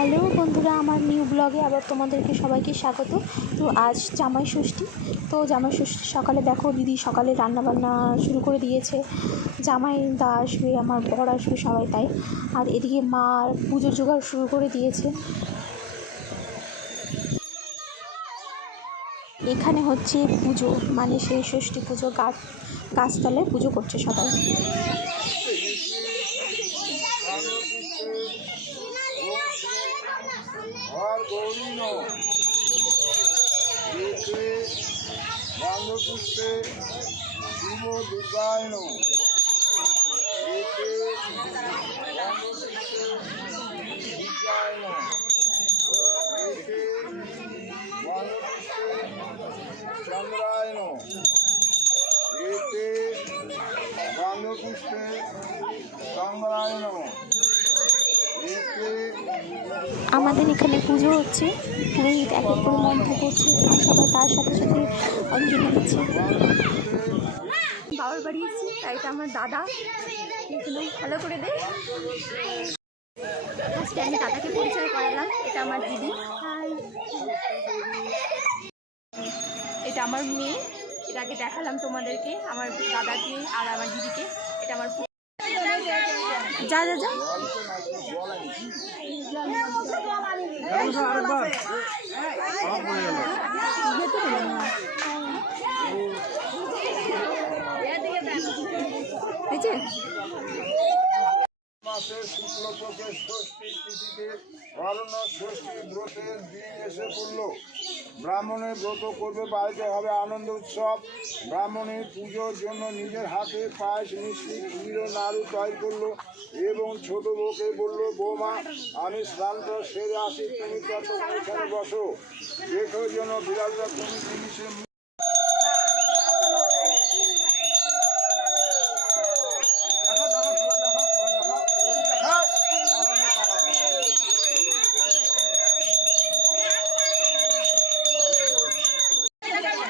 Hello বন্ধুরা, আমার new ব্লগে আবার তোমাদেরকে সবাইকে স্বাগত। তো আজ জামাই ষষ্ঠী। তো জামাই ষষ্ঠী সকালে দেখো দিদি সকালে রান্নাবান্না শুরু করে দিয়েছে। জামাই দা আসবে, আমার বর আসবে সবাই তাই। আর এদিকে মা পুজোর জোগাড় শুরু করে দিয়েছে। এখানে হচ্ছে পুজো মানে সেই ষষ্ঠী পুজো, গাছ গাছতলায় পুজো করছে সবাই। আর গৌরীন এতে বান্ধপুষ্পে শিব এতে এতে বান্ধপুষ্পে চন্দ্রায়ন এতে বান্ধপুষ্পে চন্দ্রায়ন এতে আমাদের এখানে পুজো হচ্ছে, পুরোহিত এক এক মন্ত্র করছে সবাই তার সাথে সাথে অঞ্জলি দিচ্ছে। বাবার বাড়ি এসেছি, তাই এটা আমার দাদা। এখানে ভালো করে দে। আজকে আমি দাদাকে পরিচয় করালাম, এটা আমার দিদি। এটা আমার মেয়ে এটা আগে দেখালাম তোমাদেরকে, আমার দাদাকে আর আমার দিদিকে। এটা আমার যা যা যা। যা মাসের শুক্লপক্ষের ষষ্ঠী তিথিতে অরণ্য ষষ্ঠী ব্রতের দিন এসে পড়ল। ব্রাহ্মণের ব্রত করবে, বাড়িতে হবে আনন্দ উৎসব। ব্রাহ্মণের পুজোর জন্য নিজের হাতে পায়েস, মিষ্টি, ক্ষীর, নাড়ু তৈরি করল এবং ছোট বউকে বলল, বৌমা, আমি শ্রান্ত সেরে আসি, তুমি তত বসো। দেখো যেন বিড়ালরা কোনো জিনিসের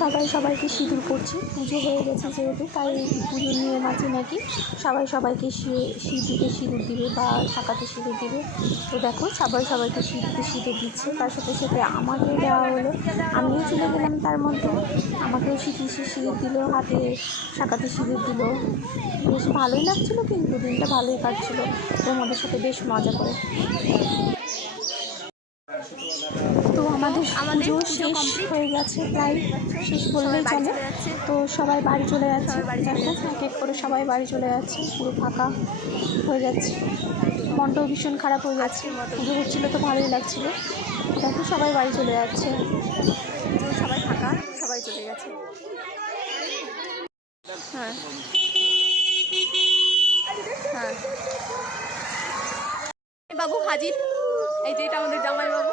সবাই সবাইকে সিঁদুর করছে পুজো হয়ে গেছে যেহেতু, তাই পুজোর নিয়ম আছে নাকি। সবাই সবাইকে সিঁদুরে সিঁদুর দিবে বা শাকাতে সিঁদুর দিবে। তো দেখো, সবাই সবাইকে সিঁদুরে সিঁদুর দিচ্ছে। তার সাথে সাথে আমাকেও দেওয়া হলো। আমিও চলে গেলাম তার মধ্যে। আমাকেও সিঁদুর সিঁদুর দিল, হাতে শাকাতে সিঁদুর দিল। বেশ ভালোই লাগছিল কিন্তু, দিনটা ভালোই কাটছিলো। তোমাদের সাথে বেশ মজা করে। তো আমাদের আমাদের শেষ হয়ে গেছে, প্রায় শেষ বললেই চলে। তো সবাই বাড়ি চলে যাচ্ছে। এক এক করে সবাই বাড়ি চলে যাচ্ছে, পুরো ফাঁকা হয়ে যাচ্ছে। মনটাও ভীষণ খারাপ হয়ে যাচ্ছে। পুজো হচ্ছিল তো ভালোই লাগছিল। দেখো সবাই বাড়ি চলে যাচ্ছে। সবাই ফাঁকা, সবাই চলে গেছে। হ্যাঁ। হ্যাঁ। বাবু হাজির। এই যে এটা আমাদের জামাই বাবু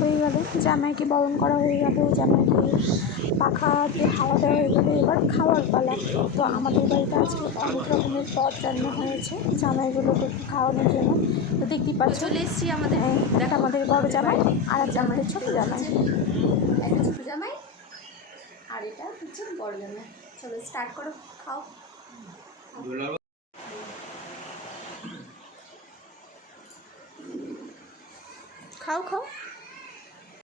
হয়ে গেল। জামাইকে বরণ করা হয়ে গেল জামাইকে পাখা দিয়ে হাওয়া দেওয়া হয়ে গেলো। এবার খাওয়ার পালা। তো আমাদের বাড়িতে আজকে অনেক রকমের পদ রান্না হয়েছে জামাইগুলোকে খাওয়ানোর জন্য। তো দেখতেই পাচ্ছ চলে এসেছি আমাদের দেখ আমাদের বড় জামাই আর এক আমাদের ছোট জামাই। একটা ছোট জামাই আর এটা হচ্ছে বড় জামাই। চলো স্টার্ট করো খাও। খাও খাও।